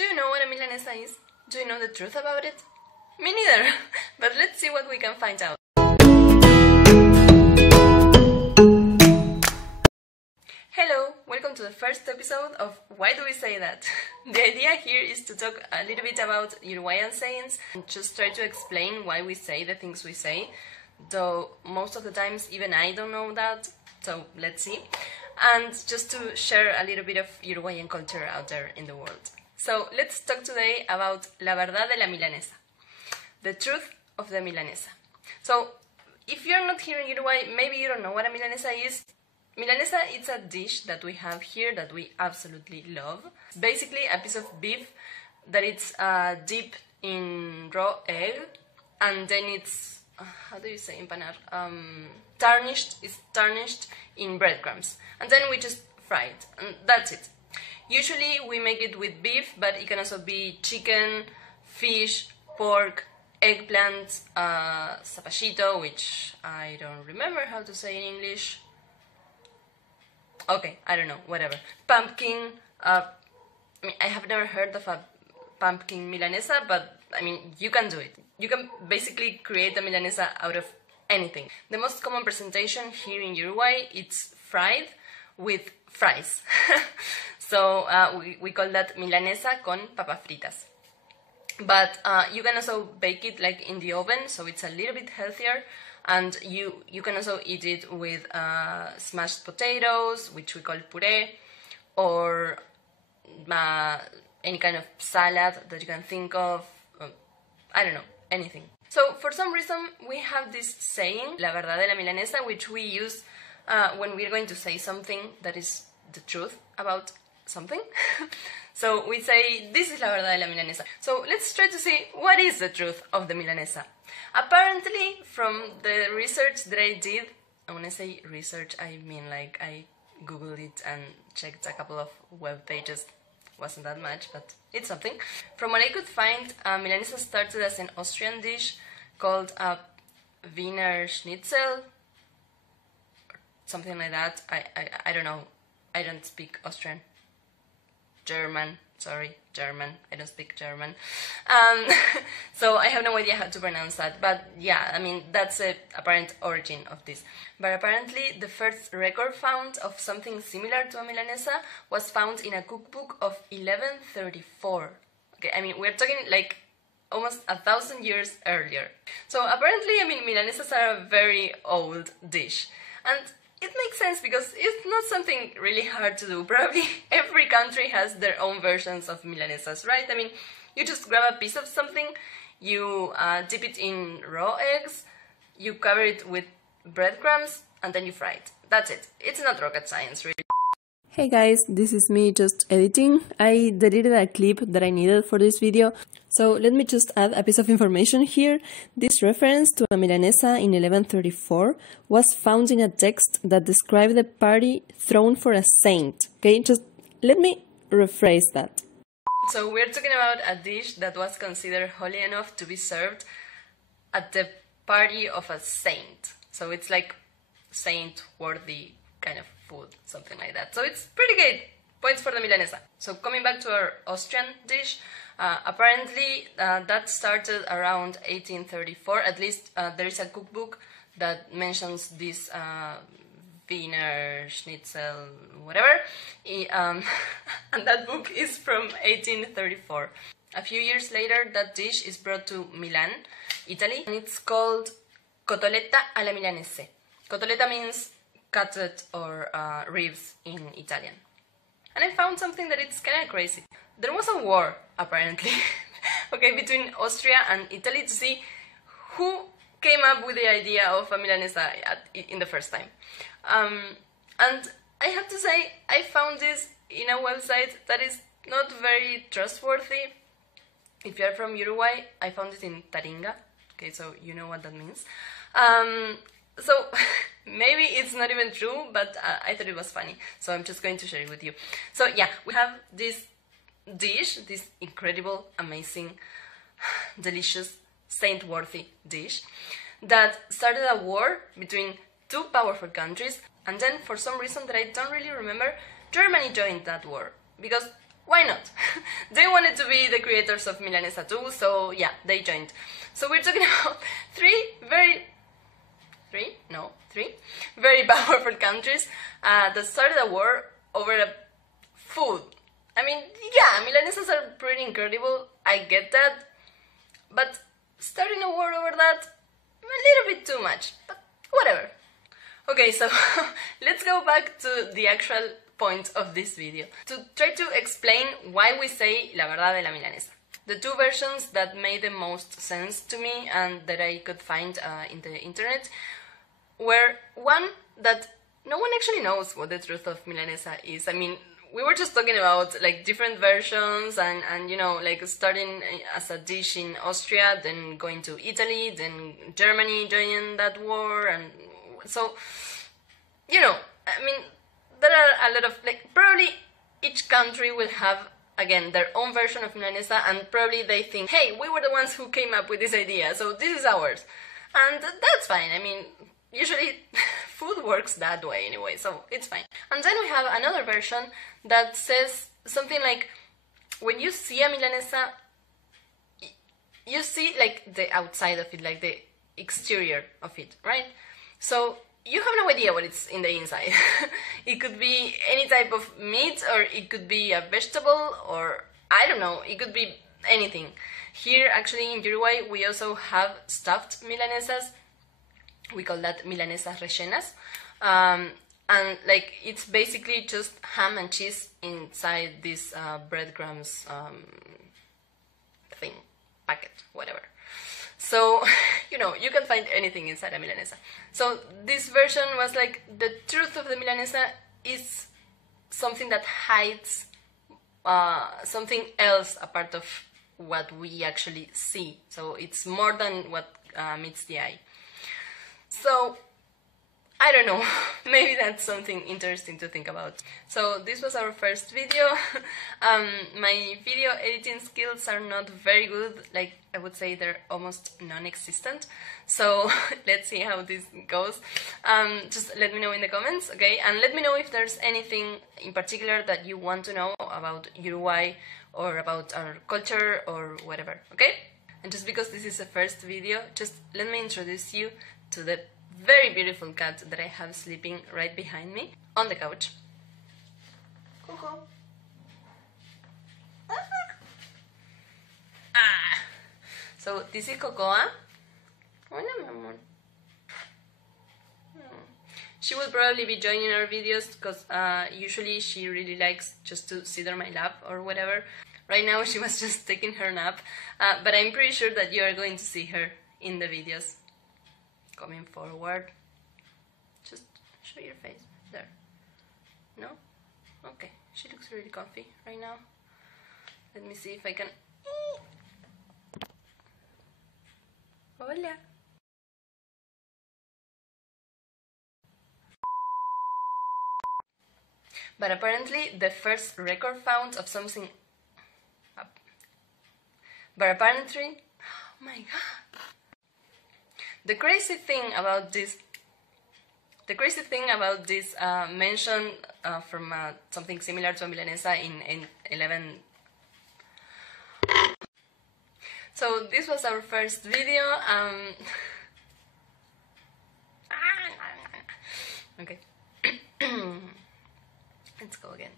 Do you know what a milanesa is? Do you know the truth about it? Me neither, but let's see what we can find out. Hello, welcome to the first episode of Why Do We Say That? The idea here is to talk a little bit about Uruguayan sayings and just try to explain why we say the things we say, though most of the times even I don't know that, so let's see. And just to share a little bit of Uruguayan culture out there in the world. So let's talk today about la verdad de la milanesa, the truth of the milanesa. So if you're not here in Uruguay, maybe you don't know what a milanesa is. Milanesa is a dish that we have here that we absolutely love. It's basically a piece of beef that it's dipped in raw egg, and then it's, how do you say empanar? Tarnished. It's tarnished in breadcrumbs, and then we just fry it, and that's it. Usually we make it with beef, but it can also be chicken, fish, pork, eggplant, zapallito, which I don't remember how to say in English. Okay, I don't know, whatever. Pumpkin, I have never heard of a pumpkin milanesa, but I mean, you can do it. You can basically create a milanesa out of anything. The most common presentation here in Uruguay, it's fried with fries. So we call that milanesa con papas fritas. But you can also bake it like in the oven, so it's a little bit healthier. And you can also eat it with smashed potatoes, which we call puree, or any kind of salad that you can think of. I don't know, anything. So for some reason we have this saying, la verdad de la milanesa, which we use when we're going to say something that is the truth about something. So we say, this is la verdad de la milanesa. So let's try to see what is the truth of the milanesa. Apparently, from the research that I did, and when I say research, I mean like I googled it and checked a couple of web pages. Wasn't that much, but it's something. From what I could find, milanesa started as an Austrian dish called Wiener schnitzel, something like that. I don't know. I don't speak Austrian. German. I don't speak German. So I have no idea how to pronounce that, but yeah, I mean, that's the apparent origin of this. But apparently the first record found of something similar to a milanesa was found in a cookbook of 1134. Okay, I mean, we're talking like almost 1,000 years earlier. So apparently, I mean, milanesas are a very old dish. And it makes sense because it's not something really hard to do. Probably every country has their own versions of milanesas, right? I mean, you just grab a piece of something, you dip it in raw eggs, you cover it with breadcrumbs, and then you fry it. That's it. It's not rocket science, really. Hey guys, this is me just editing. I deleted a clip that I needed for this video, so let me just add a piece of information here. This reference to a milanesa in 1134 was found in a text that described the party thrown for a saint. Okay, just let me rephrase that. So we're talking about a dish that was considered holy enough to be served at the party of a saint. So it's like saint-worthy kind of food, something like that. So it's pretty good. Points for the milanesa. So coming back to our Austrian dish, apparently that started around 1834. At least there is a cookbook that mentions this Wiener schnitzel, whatever. And that book is from 1834. A few years later, that dish is brought to Milan, Italy, and it's called Cotoletta alla milanese. Cotoletta means cutlet or ribs in Italian. And I found something that it's kind of crazy. There was a war, apparently, okay, between Austria and Italy to see who came up with the idea of a milanesa in the first time. And I have to say, I found this in a website that is not very trustworthy. If you're from Uruguay, I found it in Taringa. Okay, so you know what that means. So maybe it's not even true, but I thought it was funny, so I'm just going to share it with you. So yeah, we have this dish, this incredible, amazing, delicious, saint-worthy dish that started a war between two powerful countries, and then for some reason that I don't really remember, Germany joined that war. Because why not? They wanted to be the creators of Milanesa too, so yeah, they joined. So we're talking about three very powerful countries that started a war over food. I mean, yeah, Milanesas are pretty incredible, I get that, but starting a war over that, a little bit too much, but whatever. Okay, so let's go back to the actual point of this video, to try to explain why we say la verdad de la milanesa. The two versions that made the most sense to me and that I could find in the internet were one that no one actually knows what the truth of milanesa is. I mean, we were just talking about like different versions and you know, like starting as a dish in Austria, then going to Italy, then Germany joining that war, and so, you know, I mean, there are a lot of, like, probably each country will have, again, their own version of milanesa, and probably they think, hey, we were the ones who came up with this idea, so this is ours. And that's fine. I mean, usually food works that way anyway, so it's fine. And then we have another version that says something like, when you see a milanesa, you see like the outside of it, like the exterior of it, right? So you have no idea what it's in the inside. It could be any type of meat, or it could be a vegetable, or I don't know, it could be anything. Here, actually, in Uruguay, we also have stuffed milanesas. We call that milanesas rellenas. And like, it's basically just ham and cheese inside this breadcrumbs thing, packet, whatever. So, you know, you can find anything inside a milanesa. So this version was like, the truth of the milanesa is something that hides something else apart of what we actually see. So it's more than what meets the eye. So, I don't know, maybe that's something interesting to think about. So this was our first video. My video editing skills are not very good, like I would say they're almost non-existent. So let's see how this goes. Just let me know in the comments, okay? And let me know if there's anything in particular that you want to know about Uruguay or about our culture or whatever, okay? And just because this is the first video, just let me introduce you to the very beautiful cat that I have sleeping right behind me on the couch. Coco. Ah. So this is Cocoa. Hola, mi amor. She will probably be joining our videos because usually she really likes just to sit on my lap or whatever. Right now she was just taking her nap, but I'm pretty sure that you are going to see her in the videos. Coming forward. Just show your face. There. No? Okay. She looks really comfy right now. Let me see if I can... Hola. But apparently the first record found of something... But apparently... Oh my god. The crazy thing about this mention from something similar to a milanesa in 11. So this was our first video. Okay, let's go again.